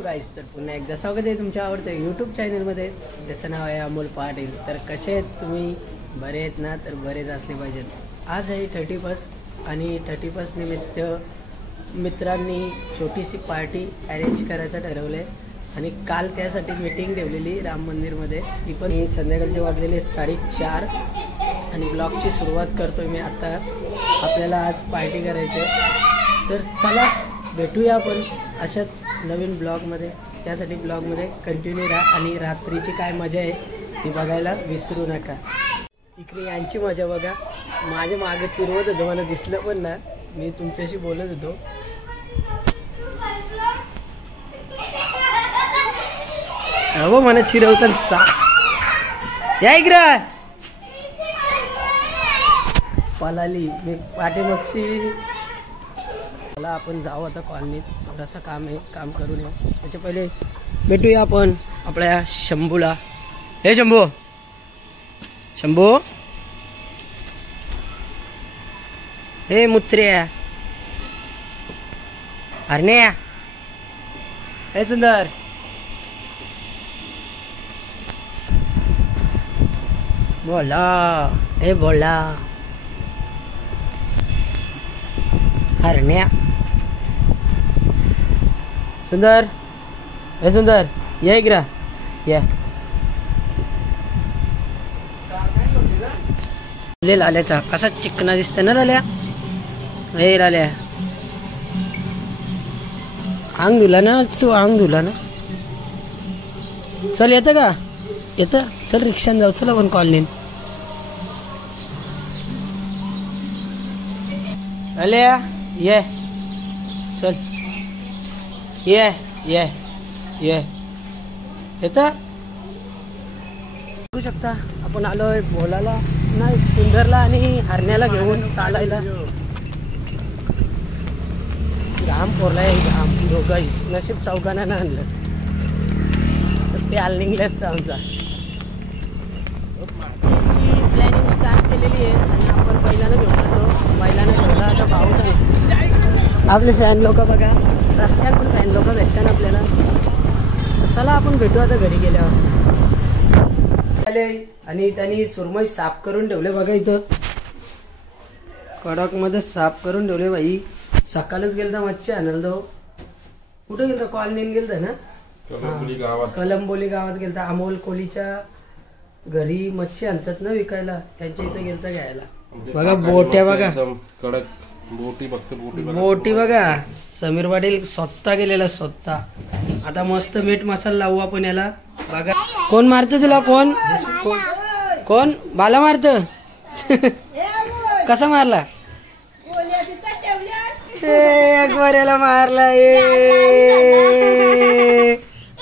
Hello गाईस, तर पुन्हा एकदा स्वागत आहे तुमच्या आवडत्या यूट्यूब चॅनलमध्ये, ज्याचं नाव आहे अमोल पाटील. तर कसे आहेत तुम्ही? बरे आहेत ना? तर बरेच असले पाहिजेत. आज आहे 31 आणि 31 निमित्त मित्रांनी छोटीशी पार्टी अरेंज करायचं ठरवलं आहे आणि काल त्यासाठी मीटिंग ठेवलेली राम मंदिरमध्ये. ती पण संध्याकाळचे वाजलेले 4:30 आणि ब्लॉगची सुरुवात करतोय मी आता. आपल्याला आज पार्टी करायची, तर चला भेटूया आपण अशाच नवीन ब्लॉगमध्ये. त्यासाठी ब्लॉगमध्ये कंटिन्यू राहा आणि रात्रीची काय मजा आहे ती बघायला विसरू नका. इकडे यांची मजा बघा. माझ्या मागे चिरवत होतं, मला दिसलं पण ना, मी तुमच्याशी बोलत होतो. अहो मला चिरवतात सा या इकडं पलाली. मी पाठीमागची मला आपण जाऊ आता कॉलनीत, थोडासा काम आहे, काम करून येऊ. त्याच्या पहिले भेटूया आपण आपल्या शंभूला. हे शंभू, शंभू, हे मुत्र्या, हरण्या, हे सुंदर, बोला, हे बोला, हरण्या, सुंदर, हे सुंदर, ये इकडं ये. लाल्याचा कसा चिकना दिसतोय ना लाल्या. हे लाल्या, अंग धुला ना तू? अंग धुला ना? चल येतं का? येतं? चल रिक्षाने जाऊ. चल आपण कॉलनीत. लाल्या ये, चल ये ये ये. येतं? बघू शकता आपण आलोय बोलायला नाही, सुंदरला आणि हरण्याला घेऊन चालायला. घाम पोरलाय, घाम दोघाही. नशीब चौघांना ना आणलं, तर ते आल निघलेच तर आमचा. प्लॅनिंग स्टार्ट केलेली आहे आणि आपण पहिल्यानं घेऊन आलो. पहिल्यानं घेऊन आता भाऊ नाही, आपले फॅन लोक बघा. रस्त्यात पण फॅन लोक भेटतात आपल्याला. चला आपण भेटू आता घरी गेल्यावर. आणि त्यांनी सुरमई साफ करून ठेवले बघा. इथं कडक मध्ये साफ करून ठेवले बाई. सकाळच गेलता मच्छी आणायला. तो कुठे गेलता? कॉलनीत गेलता ना, कलंबोली गावात गेलता. अमोल कोलीच्या घरी मच्छी आणतात ना विकायला, त्यांच्या इथं गेलता घ्यायला. बघा बोट्या बघा, बोटी बघा. समीर पाटील स्वतः गेलेला, स्वतः. आता मस्त मीठ मसाला लावू आपण याला. बघा कोण मारत तुला? कोण कोण बाला मारत? कसा मारला? एक बऱ्याला मारला,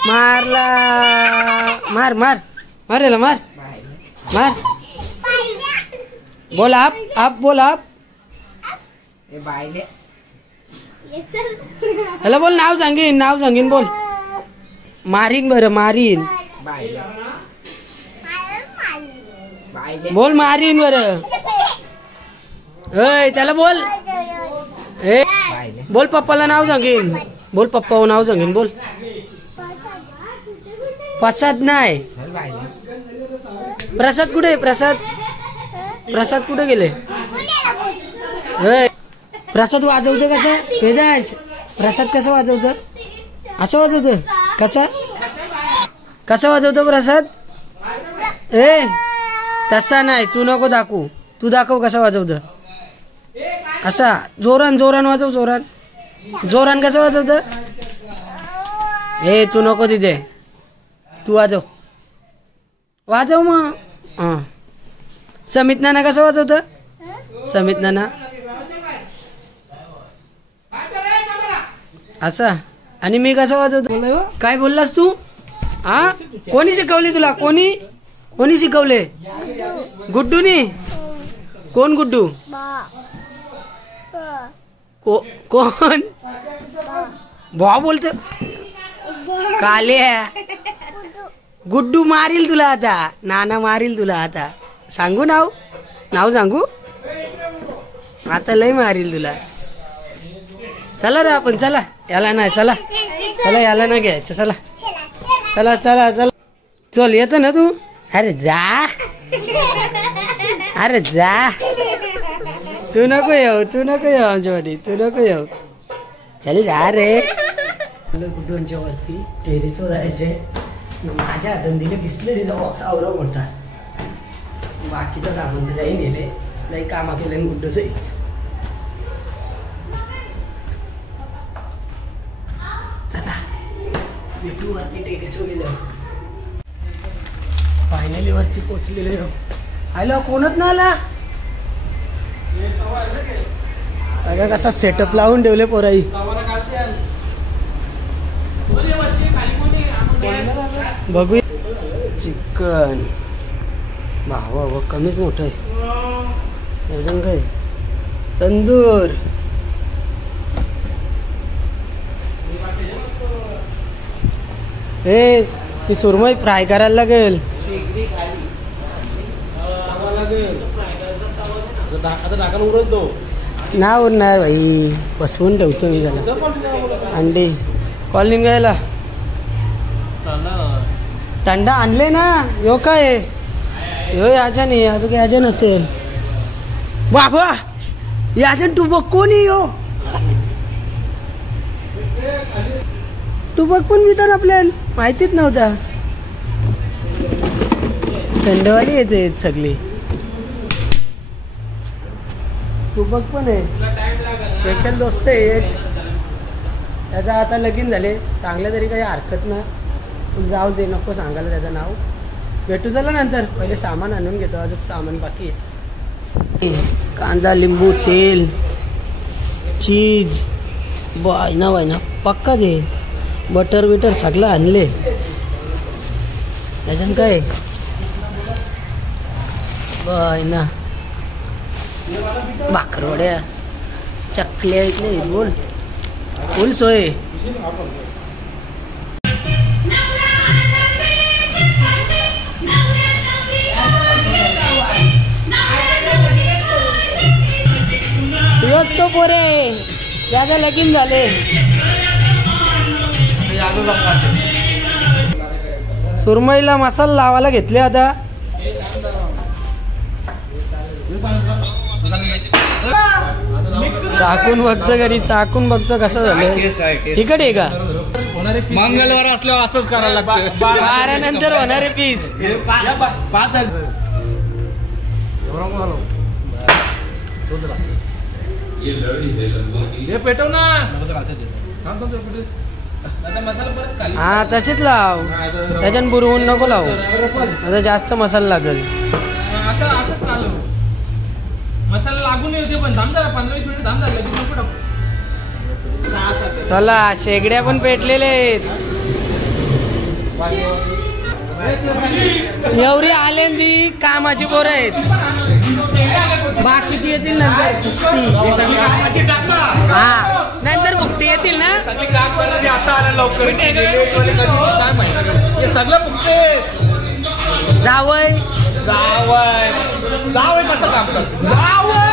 मारला. मार मार मार याला, मार मार. बोल आप बोल आप. हॅलो बोल. नाव सांगीन बोल. मारीन बरं, मारीन बोल. मारीन बरं. त्याला बोल. हे बोल पप्पाला नाव सांगीन. बोल पप्पा नाव सांगीन बोल. प्रसाद नाही. प्रसाद कुठे? प्रसाद कुठे गेले? प्रसाद वाजवतो कसं? वेदांश प्रसाद कसं वाजवतं? असं वाजवतं. कसं वाजवतो प्रसाद? तसा नाही, तू नको दाखवू. तू दाखव कसं वाजवतं. असा जोरान वाजव. जोरान कसं वाजवतं? तू नको तिथे, तू वाजव मग. समित नाना कसं वाजवतं? समित नाना असा. आणि मी कसं वाजवतो? काय बोललास तू? हा, कोणी शिकवले तुला? कोणी शिकवले? गुड्डूनी. कोण गुड्डू? कोण भाऊ बोलत? काल्या. गुड्डू मारील तुला आता. नाना मारील तुला आता. सांगू नाव सांगू? आता लय मारील तुला. चला रे आपण, चला. याला नाही, चला चला याला ना घ्यायचं. चला चला चला चला चल येतो ना तू. अरे जा अरे जा. तू नको येऊ आमच्यावाडी. तू नको येऊ. चल जा रे. गुड्डूंच्या वरती टेरेसवर जायचे. माझ्या हातात दिले बिस्लरीचा बॉक्स आवरा मोठा. बाकीचं सामान तर काही नेले नाही. कामा केलं गुड्डूचंही. चला भेटू वरती टेरेसवर गेलो. फायनली वरती पोचलेलो. हॅलो कोणच ना आला. अगं कसा सेटअप लावून ठेवले पोराई. बघू चिकन. भावा कमीच मोठं आहे. अजून काय तंदूर. हे ती सुरमई फ्राय करायला लागेल. ना उरणार भाई. बसवून ठेवतो मी त्याला. अंडी कॉलिंग घ्यायला थंडा आणले ना. यो काय यो याच्या नाही. अजून याच्या नसेल. बाबा याच्या टुबक कोणी यो. टुबक पण वितर आपल्याला माहितीच नव्हता. थंडवाली येते सगळी. टुबक पण आहे. स्पेशल दोस्त आहे एक. त्याचा आता लगीन झाले. सांगलं तरी काही हरकत ना. पण जाऊ दे नको सांगायला त्याचं नाव. भेटू झालं नंतर. पहिले सामान आणून घेतो. अजून सामान बाकी आहे. कांदा लिंबू तेल चीज वायना पक्का दे. बटर बिटर सगळं आणले. त्याच्यानं काय वायना भाकरवड्या चकल्या इथले बोल फुल सोय. तो पोरे ज्यादा लगीन झाले. सुरमईला मसाला लावायला घेतले. आता चाकून बघतो घरी. चाकून बघतो कसं झालं. तिकट आहे का. मंगळवार असल्यावर असंच करायला लागतं. बारानंतर होणारे पीस. पेटव ना. हा तशीच लाव. त्याच्यानं बुरवून नको लाव. आता जास्त मसाला लागेल. मसाला लागून येते पण थांब जरा. 15-20 मिनिट थांब झालं. चला शेगड्या पण पेटलेले आहेत. एवढी आलेंदी कामाची पोरं आहेत. बाकीची येतील नंतर. हा नंतर भुकटी येतील ना. जावय जावय जावय कसं काम करत. जावय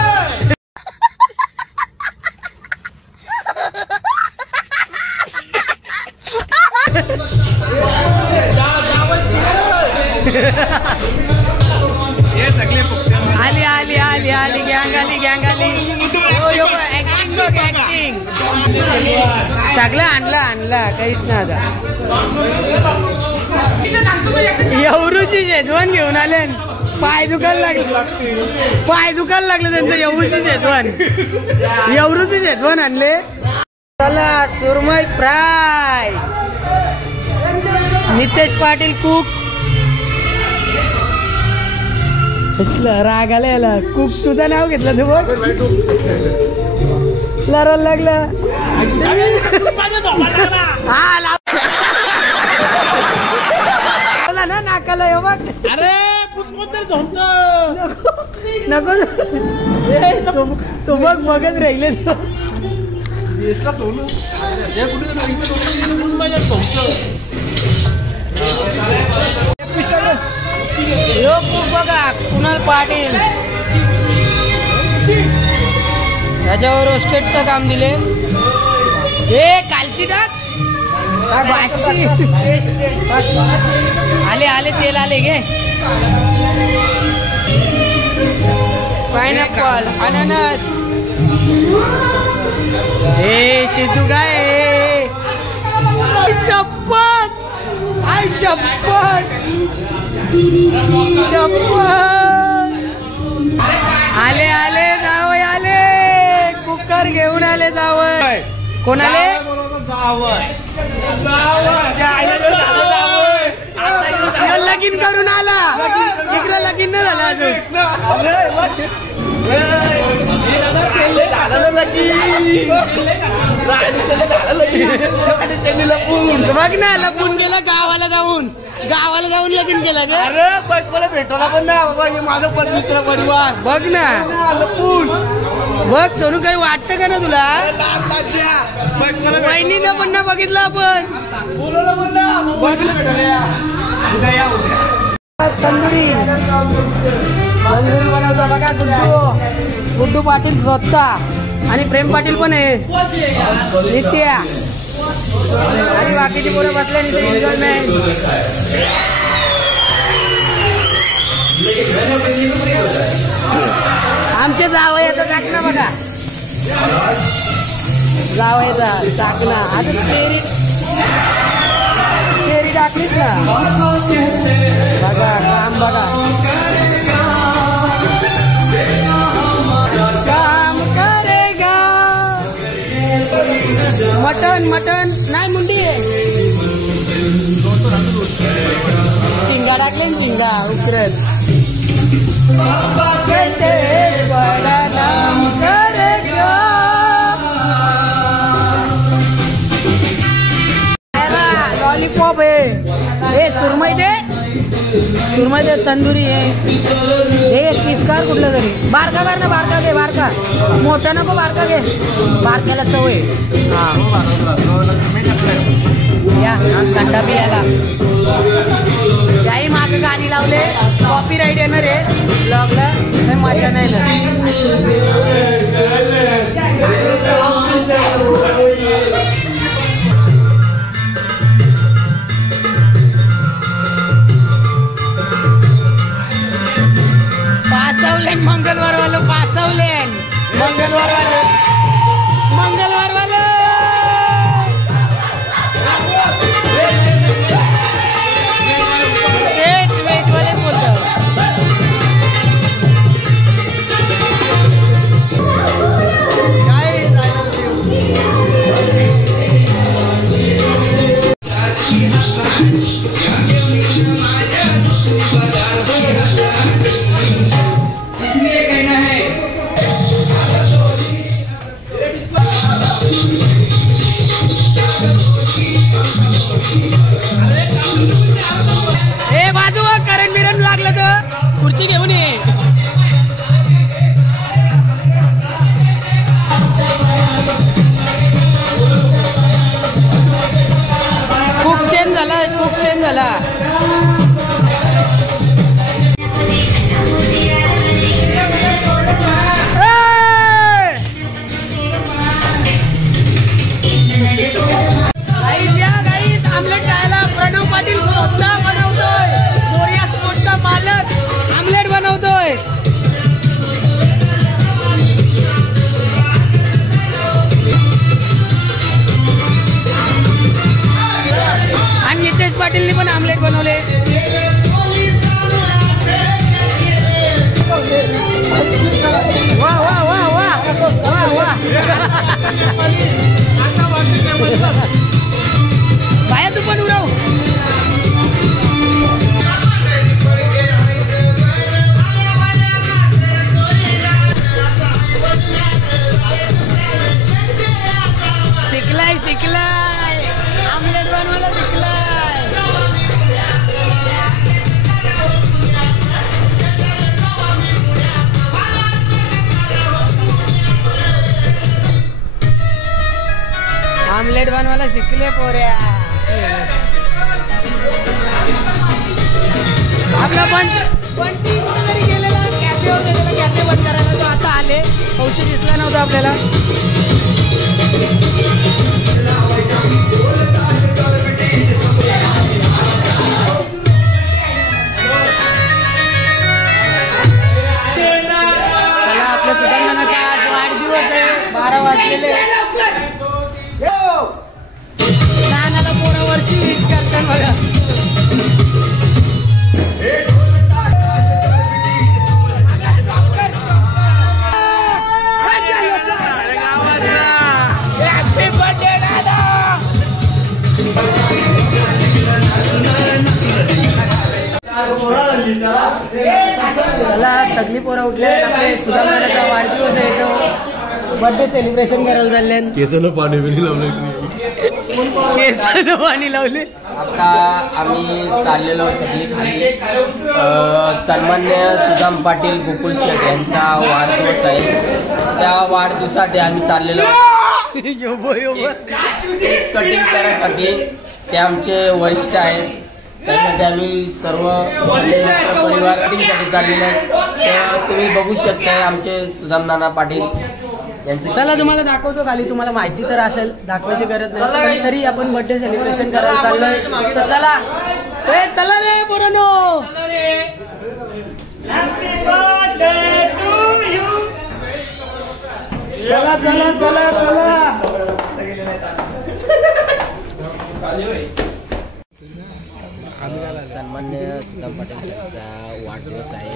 आली आली आली आली गँग आली गँग आली. ऍक्टिंग बघ ऍक्टिंग. सगळं आणला काहीच ना. आता एवढूची शेजवान घेऊन आले. पाय दुखायला लागले त्यांचं. एवढूची शेजवान आणले. चला सुरमई फ्राय. नितेश पाटील कुक. राग आला याला. कुक तुझं नाव घेतलं तू बघ. लढायला लागला. हा लावला ना नाकाला. हे बघ. अरे पुष्कोन तरी झोपत नको. तो बघ बघत राहिले. बघा कुणाल पाटील. त्याच्यावर रोस्टेडचं काम दिले. हे कालशी टाक. आले आले तेल आले गे पायनॅपल अननस हे शितू काय शपथ आय शपथ आले आले जावय आले कुकर घेऊन आले जावय कोण आले लगीन करून आला इकडे लगीन नाही झालं अजून बघ ना लपून गेला गावाला जाऊन लगीन केलं गे अरे बायकोला भेटवला पण ना बाबा हे माझं मित्र परिवार बघ ना लपून बघ सोनू काही वाटतं का ना तुला वहिनीला पण ना बघितलं आपण बोलवलं पण ना बायकोला भेटायला तंदुरी बनवतो बघा गुड्डू पाटील स्वतः आणि प्रेम पाटील पण आहे नित्या आणि बाकीची पोरं बसले एन्जॉयमेंट आमचे जावयाचा चाकणा बघा जावयाचा चाकणा आता चेरी टाकलीच ना बघा काम बघा काम करेगा मटन नाही मुंडी आहे शिंगा टाकले ना शिंगा उतरत बडा नाम करेगा लॉलीपॉप आहे सुरमई दे तंदुरी आहे हे किसकार कुठलं तरी बारका कर ना बारका घे बारका मोठा नको बारका घे बारक्याला चव आहे या थंडा पियाला याही माग गाणी लावले कॉपीराईट येणार आहे ब्लॉगला काही मजा नाही मंगलवार वालों पासवले मंगलवार वाले वेज वाले बोलतो खुर्ची घेऊन ये खूप चेंज झाला आमलेट खायला प्रणव पाटील स्वतः बनवतोय मोरिया स्पोर्टचा मालक आमलेट बनवतोय आणि नितेश पाटीलने पण आमलेट बनवले वा वा वा वा वा वा बाया तू पण उडव शिकलाय आमलेट बनवायला शिकलाय आमलेट बनवायला शिकले पोऱ्या आपला बंटी कुठेतरी गेलेला कॅफेवर गेलेला कॅफे बंद करायला तो आता आले औषध दिसला नव्हता आपल्याला पॅटर्न बघा. चला सगळी पोरं उठले. आपले सुधामनाचा वाढदिवस आहे तो बर्थडे सेलिब्रेशन करायला चालले. केसाला पाणी बिणी लावलं केसाला पाणी लावले. आता आम्ही चाललेलो सगळी खाली. सन्मान्य सुदाम पाटील गोकुळ शेठ यांचा वाढदिवस आहे. त्या वाढदिवसासाठी आम्ही चाललेलो कटिंग करायसाठी. ते आमचे वरिष्ठ आहेत. त्यासाठी आम्ही सर्व परिवार कटिंगसाठी चाललेले आहेत. तर तुम्ही बघू शकता आमचे सुदाम नाना पाटील यांचं. चला तुम्हाला दाखवतो खाली. तुम्हाला माहिती तर असेल, दाखवायची गरज नाही, पण तरी आपण बर्थडे सेलिब्रेशन करायला चाललोय. तर चला चला रे पोरांनो. चला चला चला चला. सन्मान्य सुदाम पाटील यांचा वाढदिवस आहे.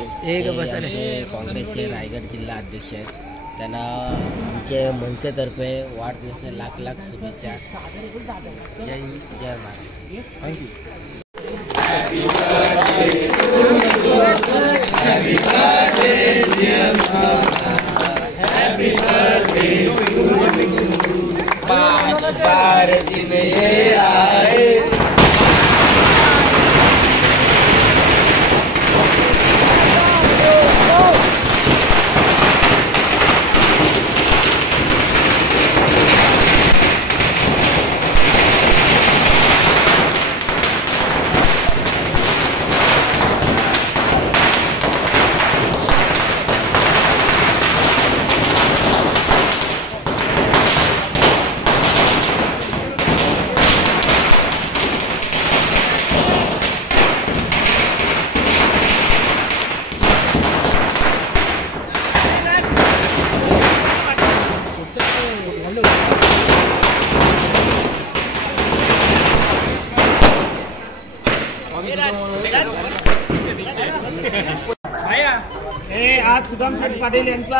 काँग्रेसचे रायगड जिल्हा अध्यक्ष आहेत. त्यांना आमच्या मनसेतर्फे वाढदिवस लाख लाख शुभेच्छा. जय हिंद जय महाराष्ट्र. आज सुदाम शेठ पाटील यांचा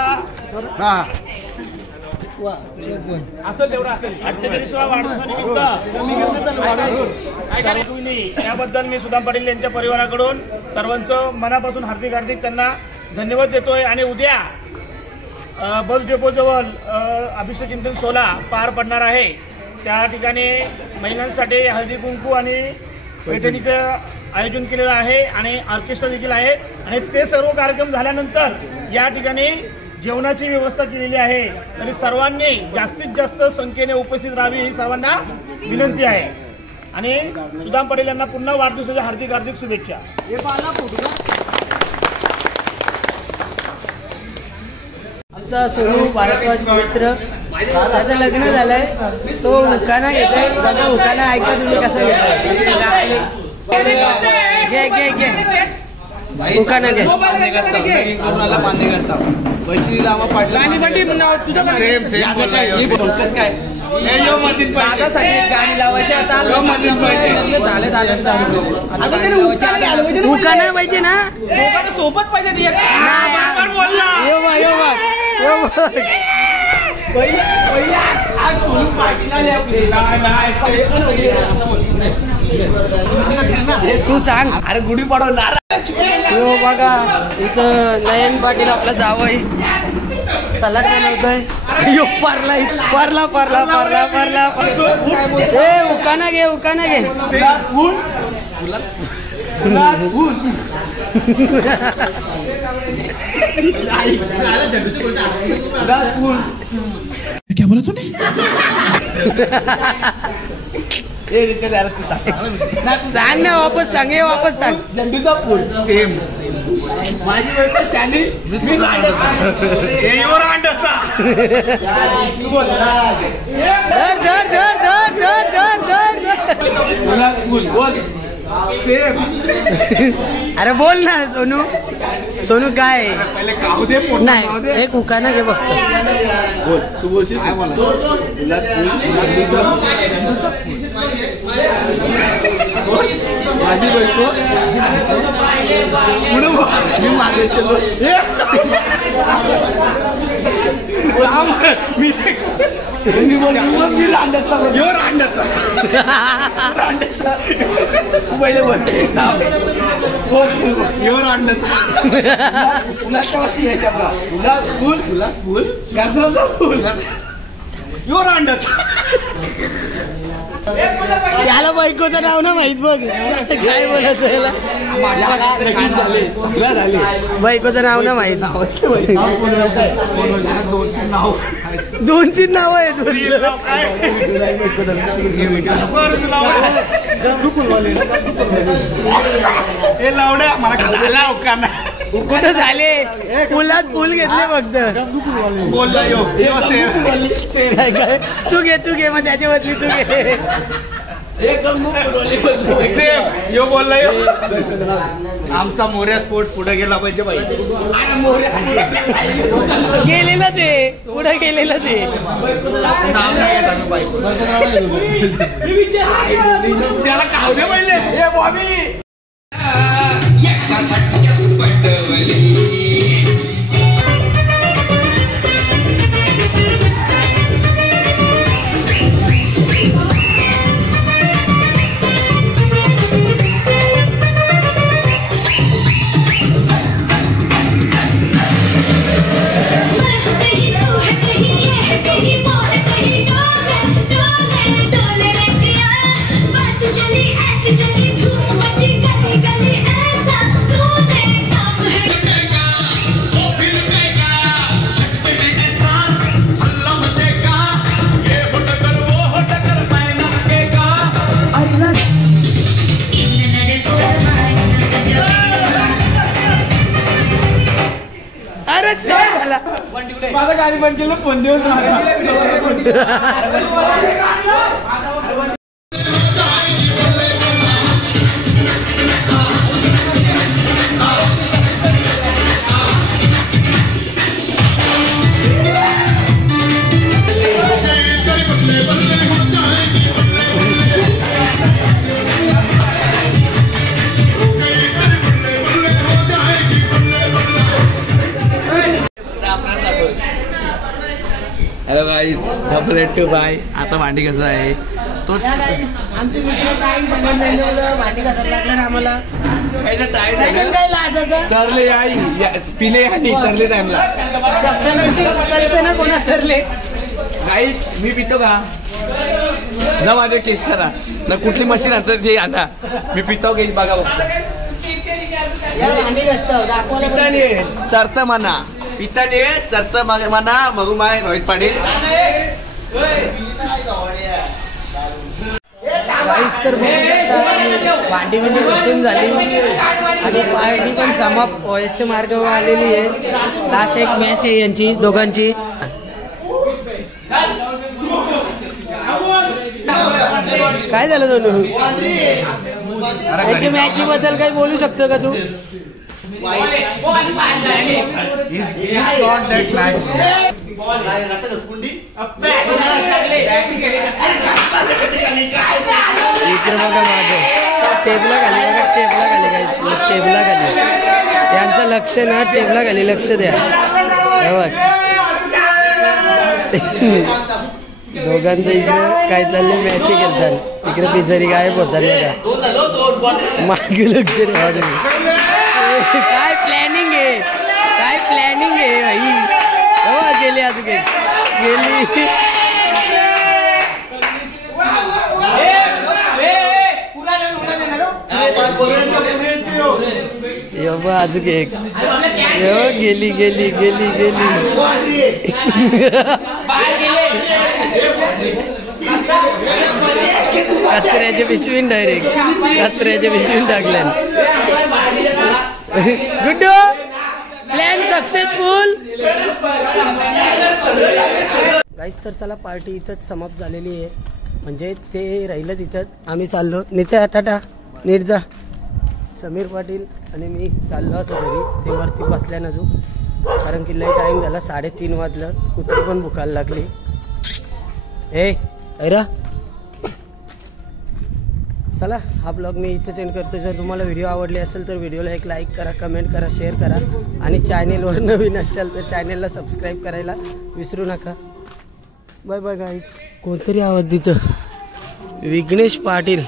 असेल तेवढा असेल 38वा वाढदिवसानिमित्त याबद्दल मी सुदाम पाटील यांच्या परिवाराकडून सर्वांचं मनापासून हार्दिक हार्दिक त्यांना धन्यवाद देतोय. आणि उद्या बस डेपोजवळ अभिषेक चिंतन 16 पार पडणार आहे. त्या ठिकाणी महिलांसाठी हळदी कुंकू आणि पैठणीचं आयोजन केलेलं आहे आणि ऑर्केस्ट्रा देखील आहे. आणि ते सर्व कार्यक्रम झाल्यानंतर या ठिकाणी जेवणाची व्यवस्था केलेली आहे. तरी सर्वांनी जास्तीत जास्त संख्येने उपस्थित राहावी ही सर्वांना विनंती आहे. आणि सुदाम पाटील यांना पुन्हा वाढदिवसाच्या हार्दिक हार्दिक शुभेच्छा. आमचा सोनू भारद्वाज मित्र, त्याचं लग्न झालंय. तो उखाणा घेतोय बघा. उखाणा ऐका तुम्ही कसं घेतोय. घे घे घे उखाणा घे. मान्य करता पैसे दिला आम्हाला पाडला गाणी लावायची आता. उखाणा पाहिजे ना सोबत पाहिजे. तू सांग. अरे गुढी पाडवणार. हो बघा इथं नयन पाटील आपला जावई सलाड बनवतोय. पारला पारला पारला पारला पारला. ए उखाणा घे उखाणा घे. क्या बोला तूने. सांग ना वापस सांग. हे वापस सांग. झेंडूचा फूल सेम. माझी वेळ स्टँडी मी रांडचा. धर धर धर धर धर धर धर. बोल सेम. अरे बोल ना सोनू. सोनू काय पहिले खाऊ दे. नाही एक उखाणा घे बघतो. बोल तू बोलशील काय बोला. माझी बायको म्हणून मी मागे चलो मी रांड्याचा पहिले बोल त्याला बायकोचं नाव ना माहित बघ काय बोलत याला बायकोचं नाव ना माहित 2-3 नाव आहेत कुठं झाले पुलात पूल घेतले फक्त काय तू घे मग त्याच्या बदली तू घे यो बोलला आमचा मोऱ्या स्पोर्ट पुढे गेला पाहिजे बाई गेलेलं ते पुढे गेलेलं ते त्याला खाऊ दे पहिले बॉबी माझा गाडी बंद केलं फोन देऊन हॅलो गाईज डबल 8 बाय आता भांडी कसं आहे तो आमचे मित्र काय भांडी कसायला लागला ना आम्हाला काय लाजायचं चरले आई पिले आणि चरले टाइमला कळते ना कोणा ठरले गाईज मी पितो का जा माझ्या केस करा ना कुठली मशीन आणतात ते आणा मी पितो गेली बघा भांडी कसतं दाखवलं चरत म्हणा पिताने सरत म्हणा मगू माय रोहित पाटील तर भांडी म्हणजे बसून झाली आणि पार्टी पण समाप्त व्हायच्या मार्गावर आलेली आहे लास्ट एक मॅच आहे यांची दोघांची काय झालं दोन यांच्या मॅच बद्दल काही बोलू शकतो का तू इकडे बघा माझं टेबला खाली यांचं लक्ष ना टेबला खाली लक्ष द्या दोघांचं इकडे काय चाललंय मॅच खेळतात इकडे पिझारी गायब होतात बघा मागे लक्ष काय प्लॅनिंग आहे भाई हो गेली आज गेली अजून एक गेली कचऱ्याच्या पिशवीन डायरेक्ट टाकल्या गुड्डू प्लॅन सक्सेसफुल गाईस तर चला पार्टी इथंच समाप्त झालेली आहे म्हणजे ते राहिलं तिथंच आम्ही चाललो नित्या टाटा नीट जा समीर पाटील आणि मी चाललो होतो घरी ते वरती बसल्या अजून कारण की लई टाईम झाला 3:30 वाजलं कुत्री पण भुकायला लागली ऐरा चला हा ब्लॉग मी इथेच एंड करतो. जर तुम्हाला व्हिडिओ आवडली असेल तर व्हिडिओला एक लाईक करा, कमेंट करा, शेअर करा आणि चॅनेलवर नवीन असाल तर चॅनेलला सबस्क्राईब करायला विसरू नका. Bye bye guys. कोणतरी आवाज देतं. विघ्नेश पाटील